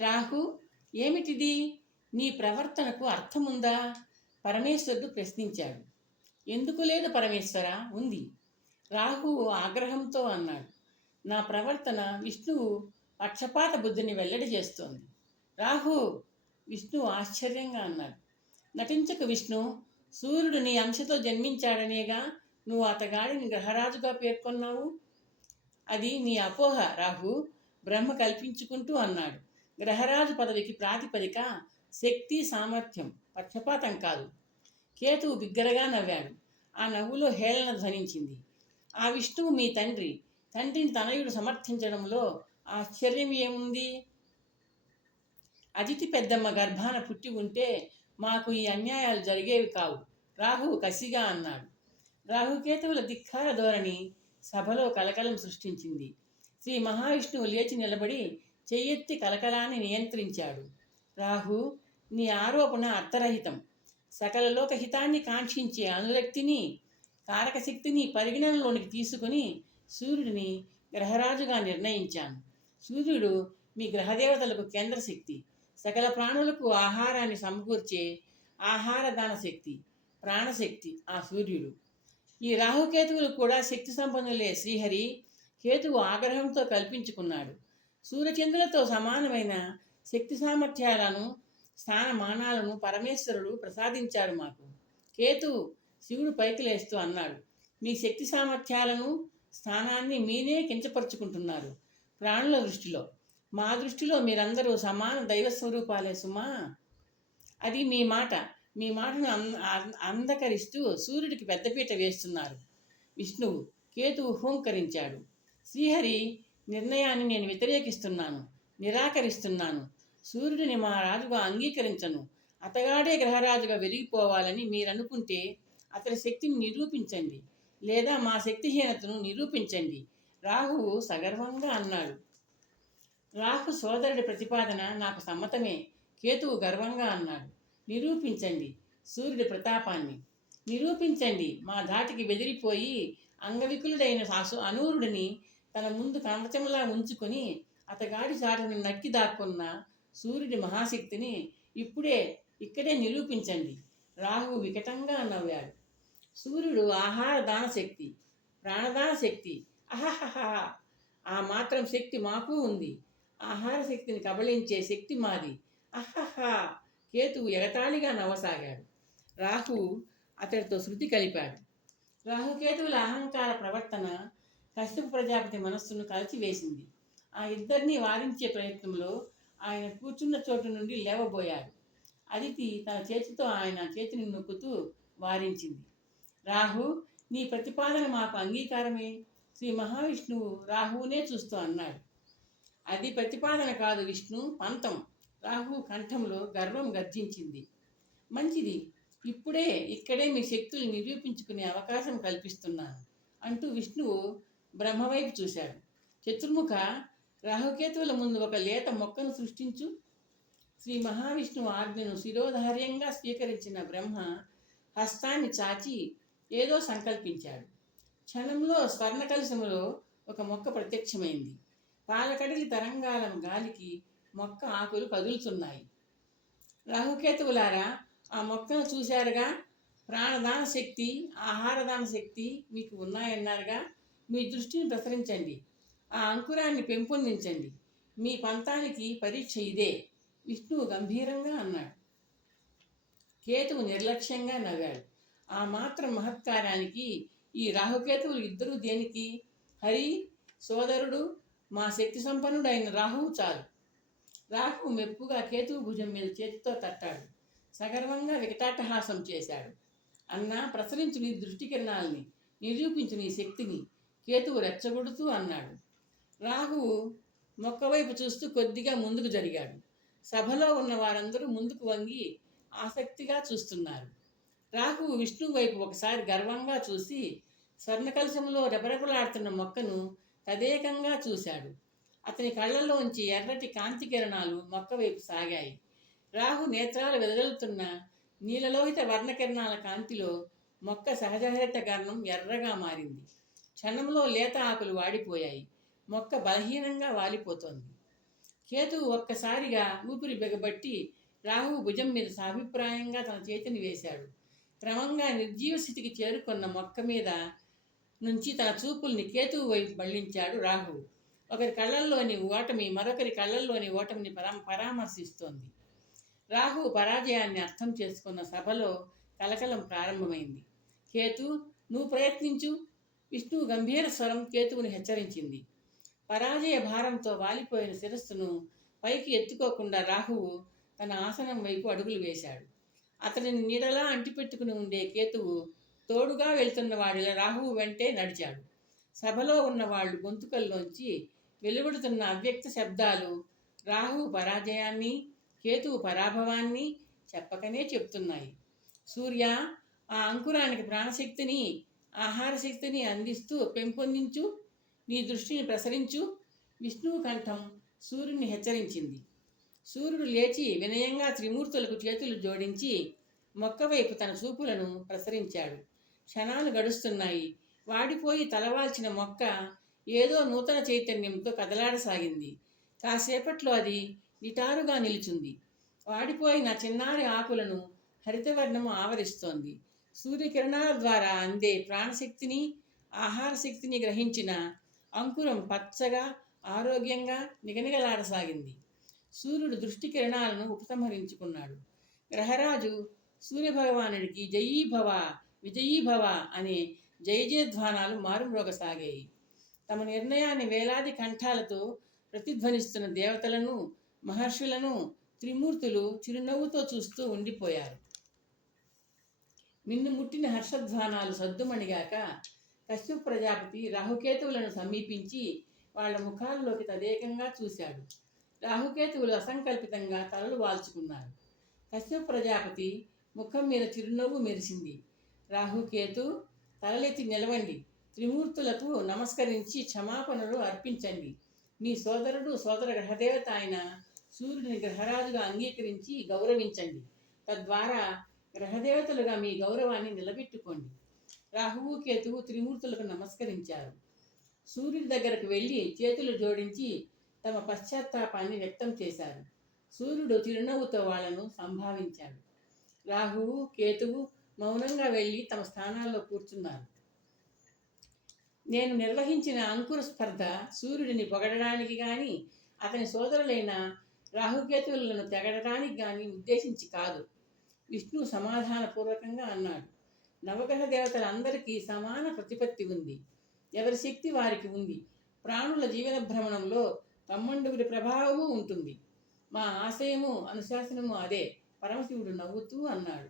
రాహు ఏమిటిది? నీ ప్రవర్తనకు అర్థముందా? పరమేశ్వరుడు ప్రశ్నించాడు. ఎందుకు లేదు పరమేశ్వర? ఉంది. రాహు ఆగ్రహంతో అన్నాడు. నా ప్రవర్తన విష్ణువు పక్షపాత బుద్ధిని వెల్లడి చేస్తోంది. రాహు విష్ణు ఆశ్చర్యంగా అన్నాడు. నటించక విష్ణు. సూర్యుడు నీ అంశతో జన్మించాడనేగా నువ్వు అతగాడిని గ్రహరాజుగా పేర్కొన్నావు? అది నీ అపోహ రాహు. బ్రహ్మ కల్పించుకుంటూ అన్నాడు. గ్రహరాజు పదవికి ప్రాతిపదిక శక్తి సామర్థ్యం పక్షపాతం కాదు. కేతువు బిగ్గరగా నవ్వాడు. ఆ నవ్వులో హేళన ధ్వనించింది. ఆ విష్ణువు మీ తండ్రి. తండ్రిని తనయుడు సమర్థించడంలో ఆశ్చర్యం ఏముంది? అతిథి పెద్దమ్మ గర్భాన పుట్టి ఉంటే మాకు ఈ అన్యాయాలు జరిగేవి కావు. రాహువు కసిగా అన్నాడు. రాహుకేతువుల ధిక్కార ధోరణి సభలో కలకలం సృష్టించింది. శ్రీ మహావిష్ణువు లేచి నిలబడి చెయ్యెత్తి కలకలాన్ని నియంత్రించాడు. రాహు నీ ఆరోపణ అర్థరహితం. సకల లోకహితాన్ని కాంక్షించే అనురక్తిని కారకశక్తిని పరిగణనలోనికి తీసుకుని సూర్యుడిని గ్రహరాజుగా నిర్ణయించాను. సూర్యుడు మీ గ్రహదేవతలకు కేంద్ర శక్తి సకల ప్రాణులకు ఆహారాన్ని సమకూర్చే ఆహార దాన శక్తి ప్రాణశక్తి ఆ సూర్యుడు. ఈ రాహుకేతువులు కూడా శక్తి సంపన్నులే శ్రీహరి కేతువు ఆగ్రహంతో కల్పించుకున్నాడు. సూర్యచంద్రులతో సమానమైన శక్తి సామర్థ్యాలను స్థానమానాలను పరమేశ్వరుడు ప్రసాదించాడు మాకు. కేతు శివుడు పైకి లేస్తూ అన్నాడు మీ శక్తి సామర్థ్యాలను స్థానాన్ని మీరే కించపరుచుకుంటున్నారు ప్రాణుల దృష్టిలో. మా దృష్టిలో మీరందరూ సమాన దైవ స్వరూపాలే సుమా. అది మీ మాట. మీ మాటను అం- అందకరిస్తూ సూర్యుడికి పెద్దపీట వేస్తున్నారు విష్ణువు. కేతువు హోంకరించాడు. శ్రీహరి నిర్ణయాన్ని నేను వ్యతిరేకిస్తున్నాను నిరాకరిస్తున్నాను. సూర్యుడిని మా రాజుగా అంగీకరించను. అతగాడే గ్రహరాజుగా వెలిగిపోవాలని మీరనుకుంటే అతని శక్తిని నిరూపించండి లేదా మా శక్తిహీనతను నిరూపించండి రాహువు సగర్వంగా అన్నాడు. రాహు సోదరుడి ప్రతిపాదన నాకు సమ్మతమే కేతువు గర్వంగా అన్నాడు. నిరూపించండి సూర్యుడి ప్రతాపాన్ని. నిరూపించండి మా ధాటికి బెదిరిపోయి అంగవికులుడైన సాసు అనూరుడిని తన ముందు కవచంలా ఉంచుకొని అతగాడి చాటును నక్కి దాక్కున్న సూర్యుడి మహాశక్తిని ఇప్పుడే ఇక్కడే నిరూపించండి. రాహువు వికటంగా నవ్వాడు. సూర్యుడు ఆహార దాన శక్తి ప్రాణదాన శక్తి అహహహా. ఆ మాత్రం శక్తి మాకు ఉంది. ఆహార శక్తిని కబళించే శక్తి మాది. అహహా. కేతువు ఎగతాళిగా నవ్వసాగాడు. రాహు అతడితో శృతి కలిపాడు. రాహుకేతువుల అహంకార ప్రవర్తన కశ్యప ప్రజాపతి మనస్సును కలిచివేసింది ఆ ఇద్దరిని వారించే ప్రయత్నంలో ఆయన కూర్చున్న చోటు నుండి లేవబోయాడు. అదితి తన చేతితో ఆయన చేతిని నొక్కుతూ వారించింది. రాహు నీ ప్రతిపాదన మాకు అంగీకారమే. శ్రీ మహావిష్ణువు రాహువునే చూస్తూ అన్నాడు. అది ప్రతిపాదన కాదు విష్ణు పంతం. రాహు కంఠంలో గర్వం గర్జించింది. మంచిది. ఇప్పుడే ఇక్కడే మీ శక్తులు నిరూపించుకునే అవకాశం కల్పిస్తున్నాను అంటూ విష్ణువు బ్రహ్మవైపు చూశాడు. చతుర్ముఖ రాహుకేతువుల ముందు ఒక లేత మొక్కను సృష్టించు. శ్రీ మహావిష్ణువు ఆజ్ఞను శిరోధార్యంగా స్వీకరించిన బ్రహ్మ హస్తాన్ని చాచి ఏదో సంకల్పించాడు. క్షణంలో స్వర్ణ కలశములో ఒక మొక్క ప్రత్యక్షమైంది. పాలకడిలి తరంగాల గాలికి మొక్క ఆకులు కదులుతున్నాయి. రాహుకేతువులారా ఆ మొక్కను చూశారుగా? ప్రాణదాన శక్తి ఆహారదాన శక్తి మీకు ఉన్నాయన్నారుగా? మీ దృష్టిని ప్రసరించండి. ఆ అంకురాన్ని పెంపొందించండి. మీ పంతానికి పరీక్ష ఇదే. విష్ణువు గంభీరంగా అన్నాడు. కేతువు నిర్లక్ష్యంగా నవ్వాడు. ఆ మాత్రం మహత్కారానికి ఈ రాహుకేతువులు ఇద్దరూ దేనికి? హరి సోదరుడు మా శక్తి సంపన్నుడైన రాహువు చాలు. రాహువు మెప్పుగా కేతువు భుజం మీద చేతితో తట్టాడు. సగర్వంగా వికటాటహాసం చేశాడు. అన్నా ప్రసరించు నీ దృష్టి కిరణాల్ని నిరూపించు నీ శక్తిని. కేతువు రెచ్చగొడుతూ అన్నాడు. రాహువు మొక్కవైపు చూస్తూ కొద్దిగా ముందుకు జరిగాడు. సభలో ఉన్న వారందరూ ముందుకు వంగి ఆసక్తిగా చూస్తున్నారు. రాహువు విష్ణువు వైపు ఒకసారి గర్వంగా చూసి స్వర్ణకలశంలో రెపరెపలాడుతున్న మొక్కను తదేకంగా చూశాడు. అతని కళ్ళల్లోంచి ఎర్రటి కాంతి కిరణాలు మొక్క వైపు సాగాయి. రాహు నేత్రాలు వెదజల్లుతున్న నీలలోహిత వర్ణకిరణాల కాంతిలో మొక్క సహజహరిత కర్ణం ఎర్రగా మారింది. క్షణంలో లేత ఆకులు వాడిపోయాయి. మొక్క బలహీనంగా వాలిపోతోంది. కేతువు ఒక్కసారిగా ఊపిరి బిగబట్టి రాహువు భుజం మీద సాభిప్రాయంగా తన చేతిని వేశాడు. క్రమంగా నిర్జీవ స్థితికి చేరుకున్న మొక్క మీద నుంచి తన చూపుల్ని కేతువు వైపు మళ్ళించాడు రాహువు. ఒకరి కళ్ళల్లోని ఓటమి మరొకరి కళ్ళల్లోని ఓటమిని పరా పరామర్శిస్తోంది. రాహు పరాజయాన్ని అర్థం చేసుకున్న సభలో కలకలం ప్రారంభమైంది. కేతు నువ్వు ప్రయత్నించు విష్ణువు గంభీర స్వరం కేతువుని హెచ్చరించింది. పరాజయ భారంతో వాలిపోయిన శిరస్సును పైకి ఎత్తుకోకుండా రాహువు తన ఆసనం వైపు అడుగులు వేశాడు. అతడిని నీడలా అంటిపెట్టుకుని ఉండే కేతువు తోడుగా వెళ్తున్న వాడిలా రాహువు వెంటే నడిచాడు. సభలో ఉన్న వాళ్ళు గొంతుకల్లోంచి వెలువడుతున్న అవ్యక్త శబ్దాలు రాహువు పరాజయాన్ని కేతువు పరాభవాన్ని చెప్పకనే చెప్తున్నాయి. సూర్య ఆ అంకురానికి ప్రాణశక్తిని ఆహార శక్తిని అందిస్తూ పెంపొందించు నీ దృష్టిని ప్రసరించు. విష్ణువు కంఠం సూర్యుని హెచ్చరించింది. సూర్యుడు లేచి వినయంగా త్రిమూర్తులకు చేతులు జోడించి మొక్క వైపు తన చూపులను ప్రసరించాడు. క్షణాలు గడుస్తున్నాయి. వాడిపోయి తలవాల్చిన మొక్క ఏదో నూతన చైతన్యంతో కదలాడసాగింది. కాసేపట్లో అది నిటారుగా నిలిచింది. వాడిపోయిన చిన్నారి ఆకులను హరితవర్ణము ఆవరిస్తోంది. సూర్యకిరణాల ద్వారా అందే ప్రాణశక్తిని ఆహార శక్తిని గ్రహించిన అంకురం పచ్చగా ఆరోగ్యంగా నిగనిగలాడసాగింది. సూర్యుడు దృష్టి కిరణాలను ఉపసంహరించుకున్నాడు. గ్రహరాజు సూర్యభగవానుడికి జయీభవ విజయీభవ అనే జయజయధ్వానాలు మారుమ్రోగసాగాయి. తమ నిర్ణయాన్ని వేలాది కంఠాలతో ప్రతిధ్వనిస్తున్న దేవతలను మహర్షులను త్రిమూర్తులు చిరునవ్వుతో చూస్తూ ఉండిపోయారు. నిన్ను ముట్టిన హర్షధ్వానాలు సద్దుమణిగాక కశ్యప ప్రజాపతి రాహుకేతువులను సమీపించి వాళ్ళ ముఖాల్లోకి తదేకంగా చూశాడు. రాహుకేతువులు అసంకల్పితంగా తలలు వాల్చుకున్నారు. కశ్యప ప్రజాపతి ముఖం మీద చిరునవ్వు మెరిసింది. రాహుకేతు తలలెత్తి నిలవండి. త్రిమూర్తులకు నమస్కరించి క్షమాపణలు అర్పించండి. మీ సోదరుడు సోదర గ్రహదేవత అయిన సూర్యుని గ్రహరాజుగా అంగీకరించి గౌరవించండి. తద్వారా గ్రహదేవతలుగా మీ గౌరవాన్ని నిలబెట్టుకోండి. రాహువు కేతువు త్రిమూర్తులకు నమస్కరించారు. సూర్యుడి దగ్గరకు వెళ్ళి చేతులు జోడించి తమ పశ్చాత్తాపాన్ని వ్యక్తం చేశారు. సూర్యుడు చిరునవ్వుతో వాళ్ళను సంభావించాడు. రాహువు కేతువు మౌనంగా వెళ్ళి తమ స్థానాల్లో కూర్చున్నారు. నేను నిర్వహించిన అంకుర స్పర్ధ సూర్యుడిని పొగడడానికి కానీ అతని సోదరులైన రాహుకేతువులను తెగడడానికి కానీ ఉద్దేశించి కాదు. విష్ణు సమాధానపూర్వకంగా అన్నాడు. నవగ్రహ దేవతలందరికీ సమాన ప్రతిపత్తి ఉంది. ఎవరి శక్తి వారికి ఉంది. ప్రాణుల జీవన భ్రమణంలో తమ్మండుగుడి ప్రభావము ఉంటుంది. మా ఆశయము అనుశాసనము అదే. పరమశివుడు నవ్వుతూ అన్నాడు.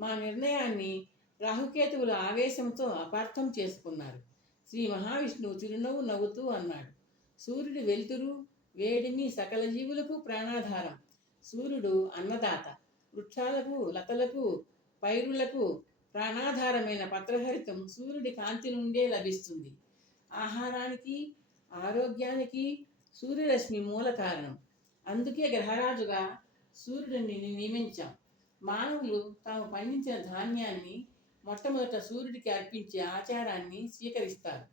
మా నిర్ణయాన్ని రాహుకేతువుల ఆవేశంతో అపార్థం చేసుకున్నారు. శ్రీ మహావిష్ణువు చిరునవ్వు నవ్వుతూ అన్నాడు. సూర్యుడు వెలుతురు వేడిని సకల జీవులకు ప్రాణాధారం. సూర్యుడు అన్నదాత. వృక్షాలకు లతలకు పైరులకు ప్రాణాధారమైన పత్రహరితం సూర్యుడి కాంతి నుండే లభిస్తుంది. ఆహారానికి ఆరోగ్యానికి సూర్యరశ్మి మూల కారణం. అందుకే గ్రహరాజుగా సూర్యుడిని నియమించాం. మానవులు తాము పండించిన ధాన్యాన్ని మొట్టమొదట సూర్యుడికి అర్పించే ఆచారాన్ని స్వీకరిస్తారు.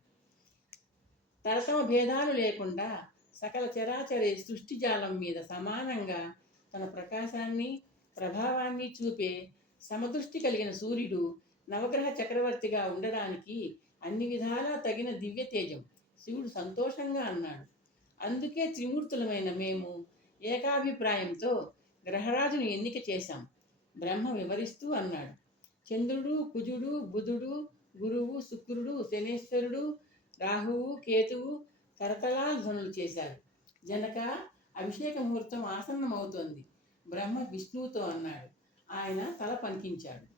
తరతమ భేదాలు లేకుండా సకల చరాచరి సృష్టిజాలం మీద సమానంగా తన ప్రకాశాన్ని ప్రభావాన్ని చూపే సమదృష్టి కలిగిన సూర్యుడు నవగ్రహ చక్రవర్తిగా ఉండడానికి అన్ని విధాలా తగిన దివ్య తేజం. శివుడు సంతోషంగా అన్నాడు. అందుకే త్రిమూర్తులమైన మేము ఏకాభిప్రాయంతో గ్రహరాజును ఎన్నిక చేశాం. బ్రహ్మ వివరిస్తూ అన్నాడు. చంద్రుడు కుజుడు బుధుడు గురువు శుక్రుడు శనేశ్వరుడు రాహువు కేతువు కరతలా ధ్వనులు చేశారు. జనక అభిషేక ముహూర్తం ఆసన్నమవుతోంది. బ్రహ్మ విష్ణువుతో అన్నాడు. ఆయన తల పనికించాడు